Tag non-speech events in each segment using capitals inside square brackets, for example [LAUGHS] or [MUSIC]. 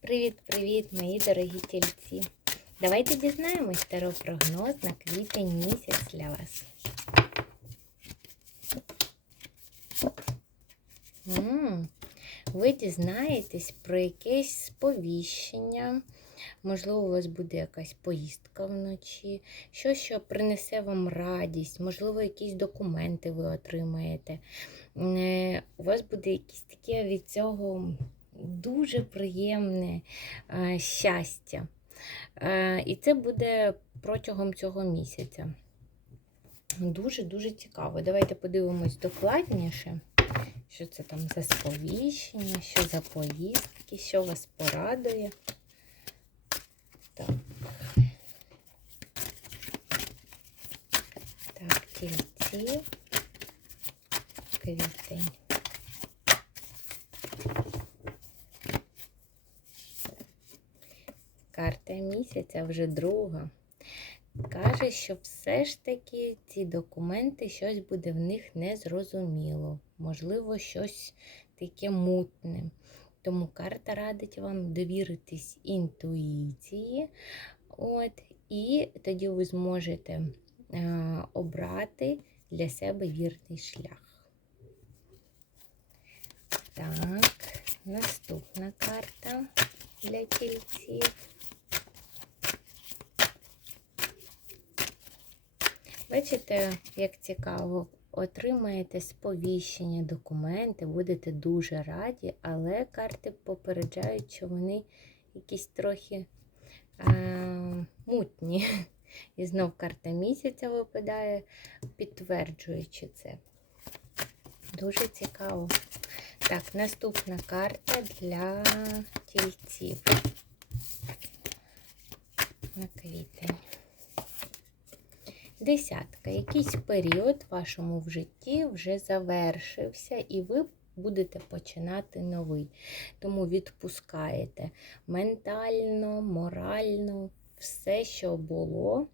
Привіт-привіт, мої дорогі тільці! Давайте дізнаємось старопрогноз на квітень місяць для вас. Ви дізнаєтесь про якесь сповіщення. Можливо, у вас буде якась поїздка вночі, щось, що принесе вам радість, можливо, якісь документи ви отримаєте. Е, У вас буде якесь таке від цього дуже приємне е, щастя. Е, І це буде протягом цього місяця. Дуже-дуже цікаво. Давайте подивимось докладніше, що це там за сповіщення, що за поїздки, що вас порадує. Так. Так, тільці. Квітень. Карта місяця вже друга. Каже, що все ж таки ці документи, щось буде в них незрозуміло. Можливо, щось таке мутне. Тому карта радить вам довіритись інтуїції. От, І тоді ви зможете е, обрати для себе вірний шлях. Так, наступна карта для тільців. Бачите, як цікаво, отримаєте сповіщення, документи, будете дуже раді, але карти попереджають, що вони якісь трохи е, мутні. І знов карта місяця випадає, підтверджуючи це. Дуже цікаво. Так, наступна карта для тільців на квітень. Десятка. Якийсь період в вашому в житті вже завершився, і ви будете починати новий. Тому відпускаєте ментально, морально, все, що було.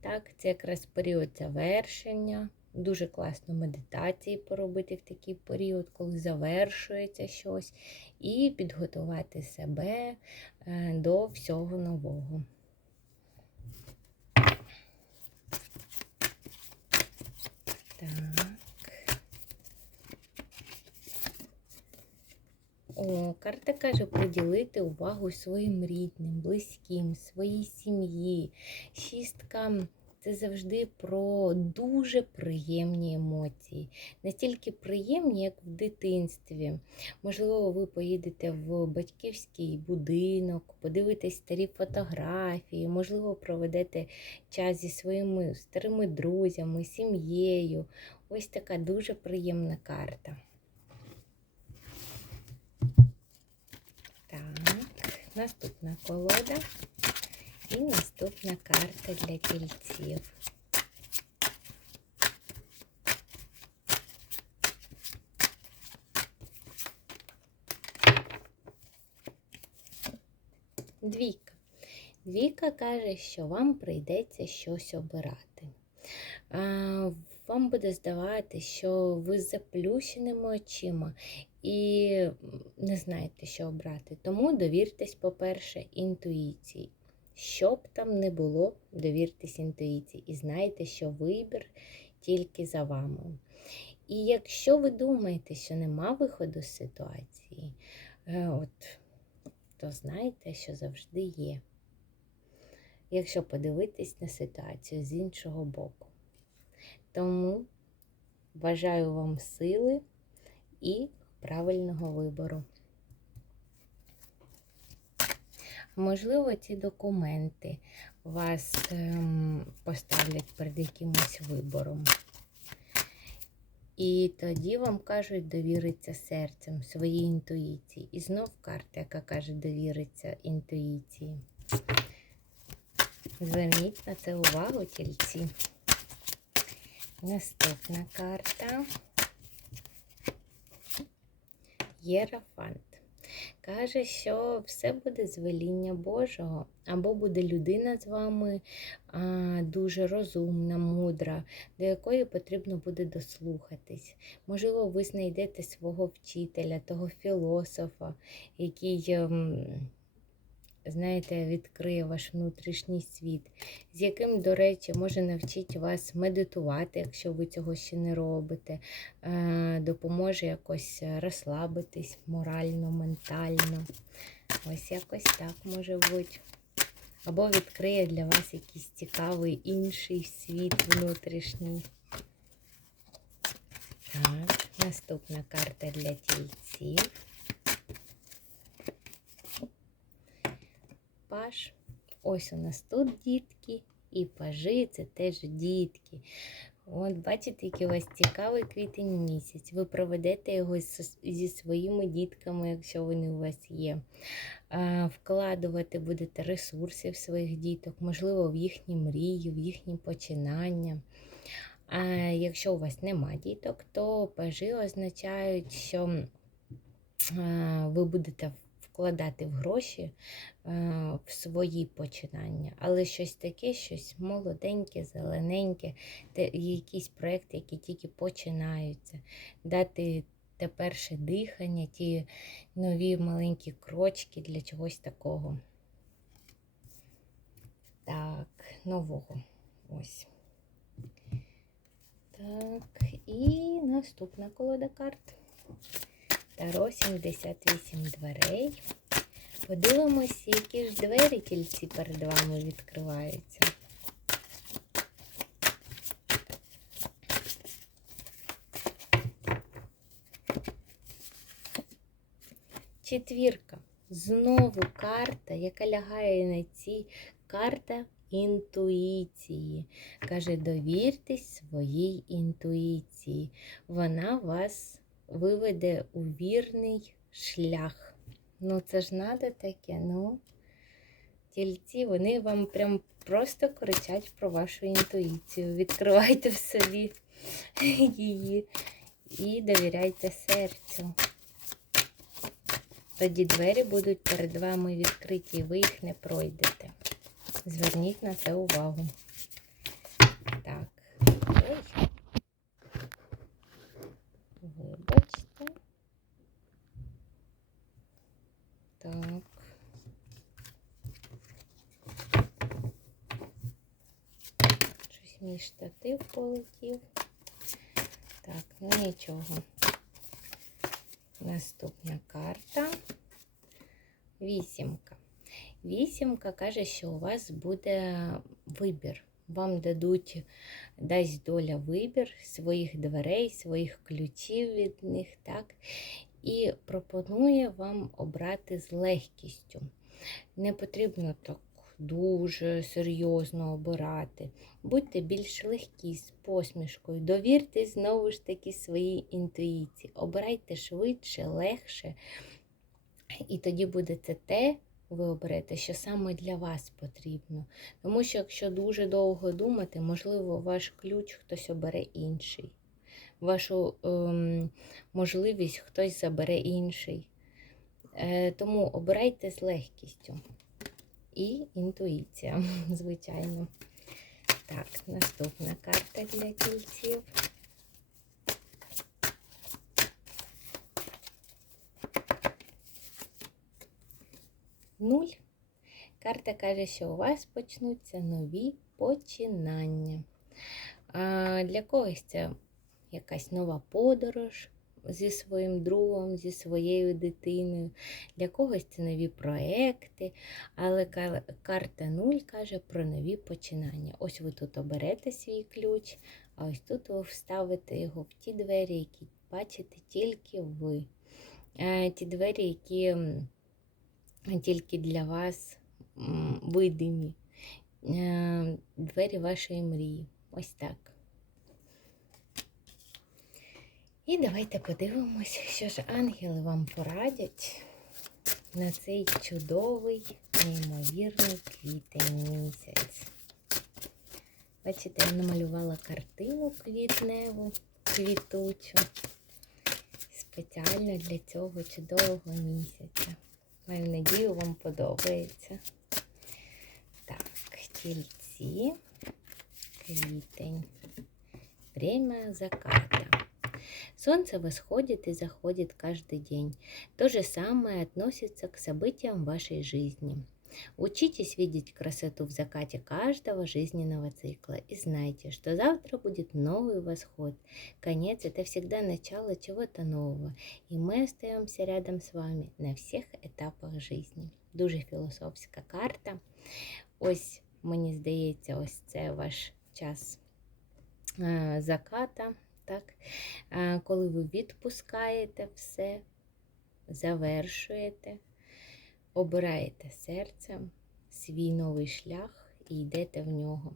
Так, Це якраз період завершення. Дуже класно медитації поробити в такий період, коли завершується щось, і підготувати себе до всього нового. Так. О, карта каже приділити увагу своїм рідним, близьким, своїй сім'ї. Шістка це завжди про дуже приємні емоції. Настільки приємні, як в дитинстві. Можливо, ви поїдете в батьківський будинок, подивитесь старі фотографії, можливо, проведете час зі своїми старими друзями, сім'єю. Ось така дуже приємна карта. Так, наступна колода і наступна карта для тільців. Двійка. Двійка каже, що вам прийдеться щось обирати. Вам буде здавати, що ви з заплющеними очима і не знаєте, що обрати. Тому довіртесь, по-перше, інтуїції. Що б там не було, довіртесь інтуїції. І знайте, що вибір тільки за вами. І якщо ви думаєте, що нема виходу з ситуації, от, то знайте, що завжди є. Якщо подивитись на ситуацію з іншого боку. Тому бажаю вам сили і правильного вибору. Можливо, ці документи вас ем, поставлять перед якимось вибором. І тоді вам кажуть довіритися серцем, своїй інтуїції. І знов карта, яка каже довіритися інтуїції. Зверніть на це увагу, тільці. Наступна карта Єрафант. Каже, що все буде з веління Божого, або буде людина з вами а, дуже розумна, мудра, до якої потрібно буде дослухатись. Можливо, ви знайдете свого вчителя, того філософа, який м, знаєте, відкриє ваш внутрішній світ, з яким, до речі, може навчити вас медитувати, якщо ви цього ще не робите, е, допоможе якось розслабитись морально, ментально. Ось якось так може бути. Або відкриє для вас якийсь цікавий інший світ внутрішній. Так, наступна карта для тільців. Паш. Ось у нас тут дітки, і пажи це теж дітки. От, бачите, який у вас цікавий квітень місяць. Ви проведете його зі своїми дітками, якщо вони у вас є. Вкладувати будете ресурси в своїх діток, можливо, в їхні мрії, в їхні починання. А якщо у вас нема діток, то пажи означають, що ви будете вкладати в гроші в свої починання, але щось таке, щось молоденьке, зелененьке, якісь проекти, які тільки починаються, дати те перше дихання, ті нові маленькі крочки для чогось такого. Так, нового. Ось. Так, і наступна колода карт. Таро 78 дверей. Подивимося, які ж двері тільці перед вами відкриваються. Четвірка. Знову карта, яка лягає на ці карта інтуїції. Каже, довіртесь своїй інтуїції. Вона вас виведе у вірний шлях. Ну, це ж надо таке, ну. Тільці, вони вам прям просто кричать про вашу інтуїцію. Відкривайте в собі її і довіряйте серцю. Тоді двері будуть перед вами відкриті, і ви їх не пройдете. Зверніть на це увагу. Так. Щось мій штатив полетів. Так, ну нічого. Наступна карта. Вісімка. Вісімка каже, що у вас буде вибір. Вам дадуть, дасть доля вибір своїх дверей, своїх ключів від них, так? І пропонує вам обрати з легкістю. Не потрібно так дуже серйозно обирати. Будьте більш легкі з посмішкою. Довірте знову ж таки своїй інтуїції. Обирайте швидше, легше. І тоді буде це те, ви оберете, що саме для вас потрібно. Тому що, якщо дуже довго думати, можливо, ваш ключ хтось обере інший. Вашу ем, можливість хтось забере інший. Е, Тому обирайте з легкістю. І інтуїція, [LAUGHS] звичайно. Так, наступна карта для кільців. Нуль. Карта каже, що у вас почнуться нові починання. Для когось це якась нова подорож зі своїм другом, зі своєю дитиною. Для когось це нові проекти, але карта 0 каже про нові починання. Ось ви тут оберете свій ключ, а ось тут ви вставите його в ті двері, які бачите тільки ви. Е, ті двері, які тільки для вас видимі. Е, двері вашої мрії. Ось так. І давайте подивимося, що ж ангели вам порадять на цей чудовий, неймовірний квітень місяць. Бачите, я намалювала картину квітневу, квітучу, спеціально для цього чудового місяця. Маю надію, вам подобається. Так, тільці, квітень. Время заката. Солнце восходит и заходит каждый день. То же самое относится к событиям вашей жизни. Учитесь видеть красоту в закате каждого жизненного цикла и знайте, что завтра будет новый восход. Конец – это всегда начало чего-то нового, и мы остаемся рядом с вами на всіх етапах житті. Дуже філософська карта. Ось, мені здається, ось це ваш час е, заката, Так? Коли ви відпускаєте все, завершуєте, обираєте серцем свій новий шлях і йдете в нього.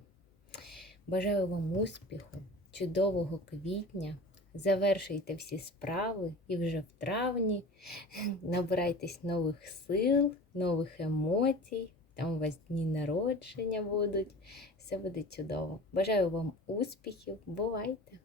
Бажаю вам успіху, чудового квітня. Завершуйте всі справи і вже в травні [LAUGHS] набирайтесь нових сил, нових емоцій. Там у вас дні народження будуть. Все буде чудово. Бажаю вам успіхів. Бувайте!